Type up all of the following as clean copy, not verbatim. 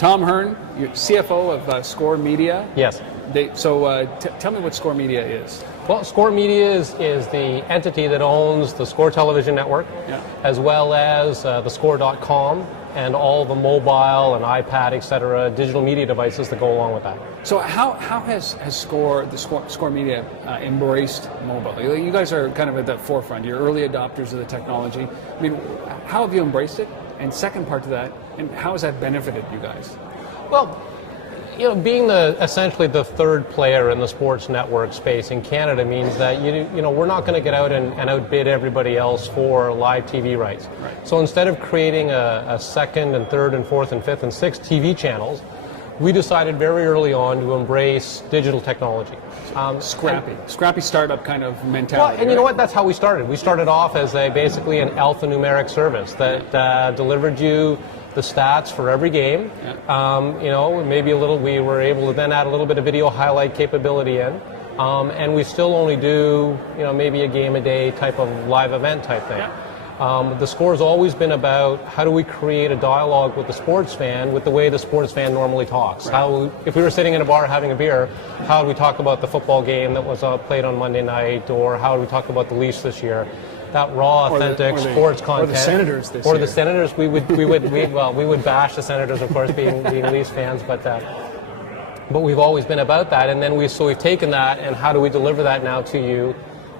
Tom Hearne, you're CFO of Score Media. Yes. Tell me what Score Media is. Well, Score Media is the entity that owns the Score television network, as well as thescore.com and all the mobile and iPad, etc., digital media devices that go along with that. So how has Score Media embraced mobile? You guys are kind of at the forefront. You're early adopters of the technology. I mean, how have you embraced it? And second part to that, and how has that benefited you guys? Well, being essentially the third player in the sports network space in Canada means that we're not going to get out and outbid everybody else for live TV rights. Right. So instead of creating a second and third and fourth and fifth and sixth TV channels, we decided very early on to embrace digital technology. Scrappy startup kind of mentality. Well, and you know what? That's how we started. We started off as basically an alphanumeric service that delivered you the stats for every game. Maybe a little. We were able to then add a little bit of video highlight capability in, and we still only do maybe a game a day type of live event type thing. The Score's always been about how do we create a dialogue with the sports fan with the way the sports fan normally talks. Right. If we were sitting in a bar having a beer, how do we talk about the football game that was played on Monday night, or how do we talk about the Leafs this year? That raw, authentic sports content. Or the Senators this year. Or the Senators. We would bash the Senators, of course, being Leafs fans, but we've always been about that. And then we've taken that, and how do we deliver that now to you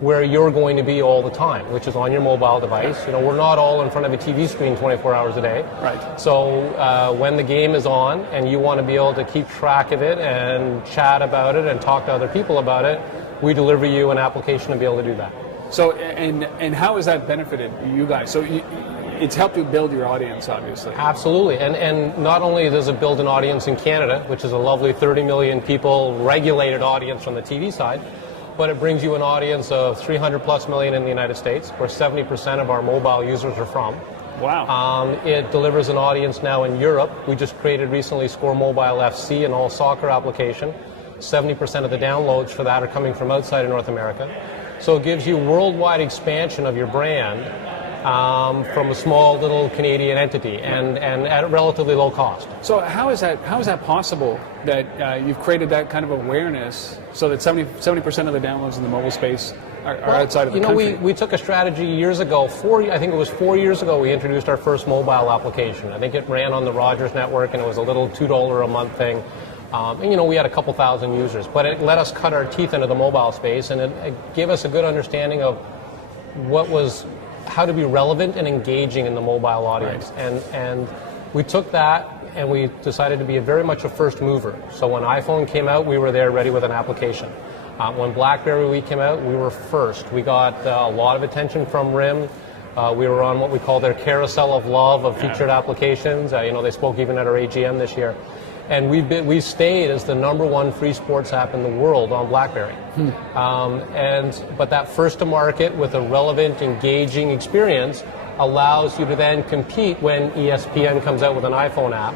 where you're going to be all the time, which is on your mobile device. We're not all in front of a TV screen 24 hours a day. Right. So when the game is on and you want to be able to keep track of it and chat about it and talk to other people about it, we deliver you an application to be able to do that. So, and how has that benefited you guys? So it's helped you build your audience, obviously. Absolutely. And not only does it build an audience in Canada, which is a lovely 30 million people regulated audience from the TV side, but it brings you an audience of 300 plus million in the United States, where 70% of our mobile users are from. Wow. It delivers an audience now in Europe. We just created recently Score Mobile FC, an all-soccer application. 70% of the downloads for that are coming from outside of North America. So it gives you worldwide expansion of your brand from a small little Canadian entity and at a relatively low cost. So how is that possible that you've created that kind of awareness so that 70% of the downloads in the mobile space are outside of the country? We took a strategy years ago. I think it was 4 years ago we introduced our first mobile application. I think it ran on the Rogers network, and it was a little $2 a month thing. We had a couple thousand users, but it let us cut our teeth into the mobile space, and it gave us a good understanding of how to be relevant and engaging in the mobile audience. Right. And we took that and we decided to be very much a first mover. So when iPhone came out, we were there ready with an application. When BlackBerry Week came out, we were first. We got a lot of attention from RIM. We were on what we call their carousel of love of featured applications. They spoke even at our AGM this year. And we've stayed as the #1 free sports app in the world on BlackBerry. But that first to market with a relevant, engaging experience allows you to then compete when ESPN comes out with an iPhone app.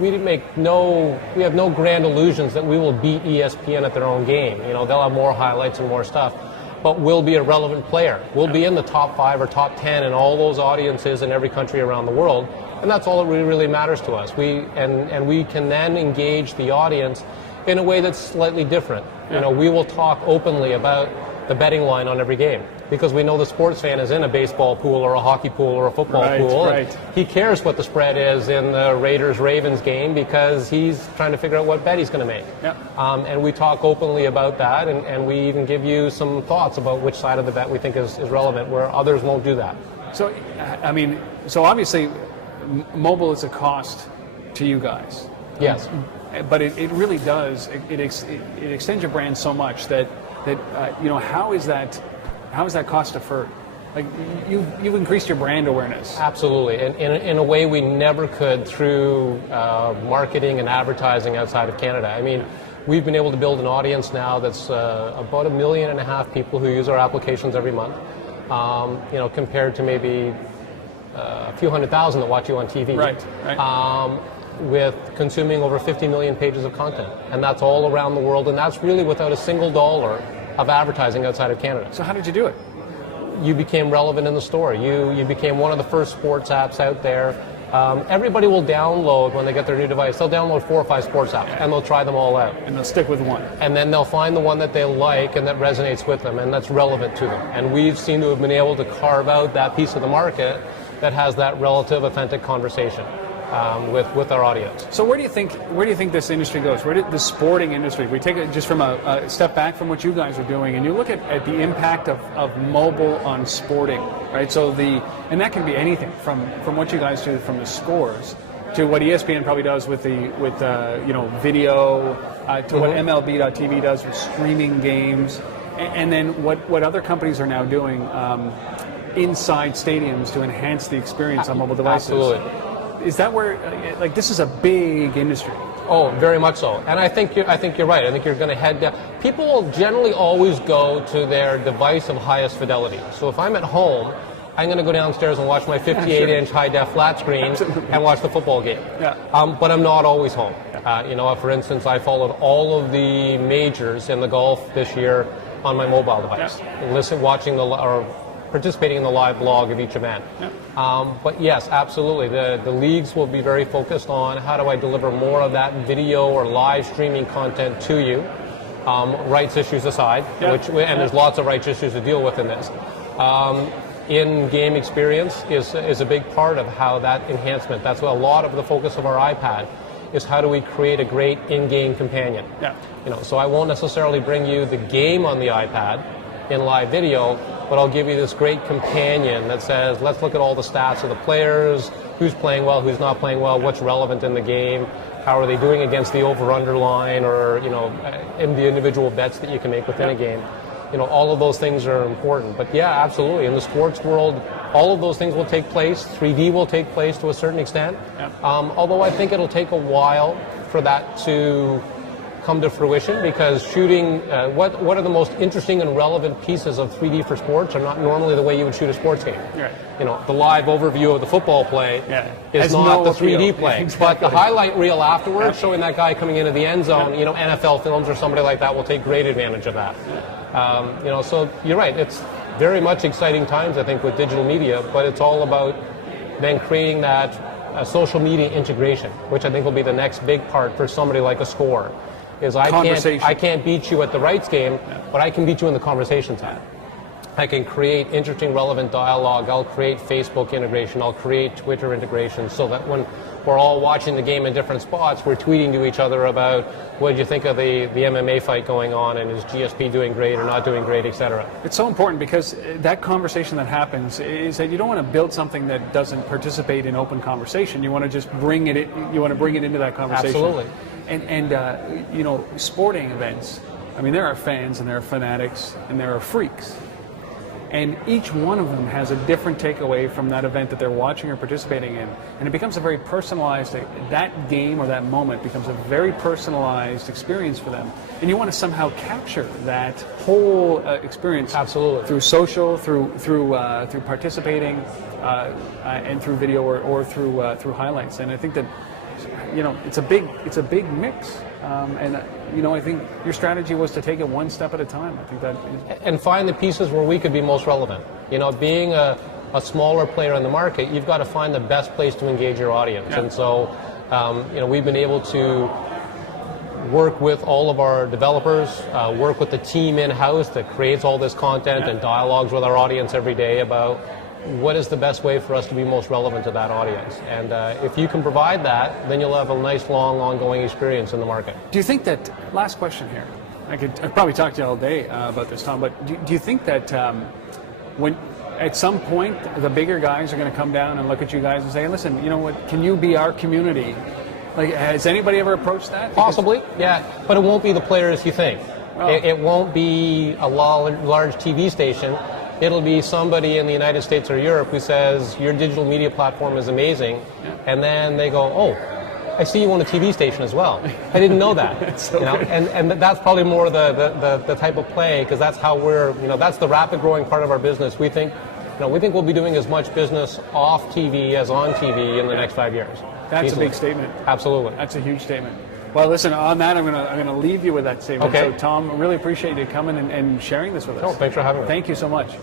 We have no grand illusions that we will beat ESPN at their own game. They'll have more highlights and more stuff, but we'll be a relevant player. We'll be in the top 5 or top 10 in all those audiences in every country around the world. And that's all that really matters to us. We can then engage the audience in a way that's slightly different. We will talk openly about the betting line on every game because we know the sports fan is in a baseball pool or a hockey pool or a football pool. Right. He cares what the spread is in the Raiders-Ravens game because he's trying to figure out what bet he's going to make. Yeah. And we talk openly about that, and we even give you some thoughts about which side of the bet we think is relevant, where others won't do that. So, so obviously, mobile is a cost to you guys. Yes. But it really does. It extends your brand so much that how is that cost deferred? Like you've increased your brand awareness. Absolutely, in a way we never could through marketing and advertising outside of Canada. We've been able to build an audience now that's about 1.5 million people who use our applications every month. Compared to maybe a few 100,000 that watch you on TV. Right. With consuming over 50 million pages of content. And that's all around the world, and that's really without a single dollar of advertising outside of Canada. So how did you do it? You became relevant in the store. You became one of the first sports apps out there. everybody will download, when they get their new device, they'll download 4 or 5 sports apps, and they'll try them all out. And they'll stick with one. And then they'll find the one that they like and that resonates with them and that's relevant to them. And we've seemed to have been able to carve out that piece of the market that has that relative, authentic conversation with our audience. So where do you think this industry goes? Where did the sporting industry? We take it just from a step back from what you guys are doing, and you look at the impact of mobile on sporting, right? So and that can be anything from what you guys do, from the scores to what ESPN probably does with video, to what MLB.TV does with streaming games, and then what other companies are now doing inside stadiums to enhance the experience on mobile devices. Absolutely. Is that where, this is a big industry? Oh, very much so. And I think you're right. I think you're going to head down. People will generally always go to their device of highest fidelity. So if I'm at home, I'm going to go downstairs and watch my 58-inch high-def flat screen and watch the football game. Yeah. But I'm not always home. For instance, I followed all of the majors in the golf this year on my mobile device, participating in the live blog of each event. But yes, absolutely, the leagues will be very focused on how do I deliver more of that video or live streaming content to you, rights issues aside, and there's lots of rights issues to deal with in this. In-game experience is a big part of how that enhancement, that's a lot of the focus of our iPad, is how do we create a great in-game companion. So I won't necessarily bring you the game on the iPad in live video, but I'll give you this great companion that says, let's look at all the stats of the players, who's playing well, who's not playing well, what's relevant in the game, how are they doing against the over-under line, or in the individual bets that you can make within a game. All of those things are important. But yeah, absolutely, in the sports world, all of those things will take place. 3D will take place to a certain extent, although I think it'll take a while for that to come to fruition, because shooting, what are the most interesting and relevant pieces of 3D for sports are not normally the way you would shoot a sports game. The live overview of the football play is not the 3D play, but the highlight reel afterwards showing that guy coming into the end zone, NFL Films or somebody like that will take great advantage of that. So you're right, it's very much exciting times, I think, with digital media, but it's all about then creating that social media integration, which I think will be the next big part for somebody like a Score. Is I can't beat you at the rights game, but I can beat you in the conversation tab. I can create interesting, relevant dialogue. I'll create Facebook integration. I'll create Twitter integration, so that when we're all watching the game in different spots, we're tweeting to each other about what did you think of the MMA fight going on, and is GSP doing great or not doing great, etc. It's so important, because that conversation that happens is that you don't want to build something that doesn't participate in open conversation. You want to just bring it into that conversation. Absolutely. And sporting events, there are fans and there are fanatics and there are freaks. And each one of them has a different takeaway from that event that they're watching or participating in. And it becomes a very personalized, that game or that moment becomes a very personalized experience for them. And you want to somehow capture that whole experience. Absolutely. Through social, through participating, and through video or through highlights. And I think that it's a big mix, and I think your strategy was to take it one step at a time. I think that and find the pieces where we could be most relevant. Being a smaller player in the market, you've got to find the best place to engage your audience. And so, we've been able to work with all of our developers, work with the team in-house that creates all this content and dialogues with our audience every day about what is the best way for us to be most relevant to that audience. And if you can provide that, then you'll have a nice, long, ongoing experience in the market. Do you think that, last question here, I'd probably talk to you all day about this, Tom, but do you think that when at some point the bigger guys are going to come down and look at you guys and say, hey, listen, you know what, can you be our community? Has anybody ever approached that? Possibly, yeah, but it won't be the players you think. Oh. It won't be a large TV station. It'll be somebody in the United States or Europe who says, your digital media platform is amazing, and then they go, oh, I see you own a TV station as well. I didn't know that. So and that's probably more the type of play, because that's how that's the rapid growing part of our business. We think we'll be doing as much business off TV as on TV in the next 5 years. That's easily. A big statement. Absolutely. That's a huge statement. Well, listen, on that, I'm gonna leave you with that statement. Okay. So, Tom, I really appreciate you coming and sharing this with us. Oh, thanks for having me. Thank you so much.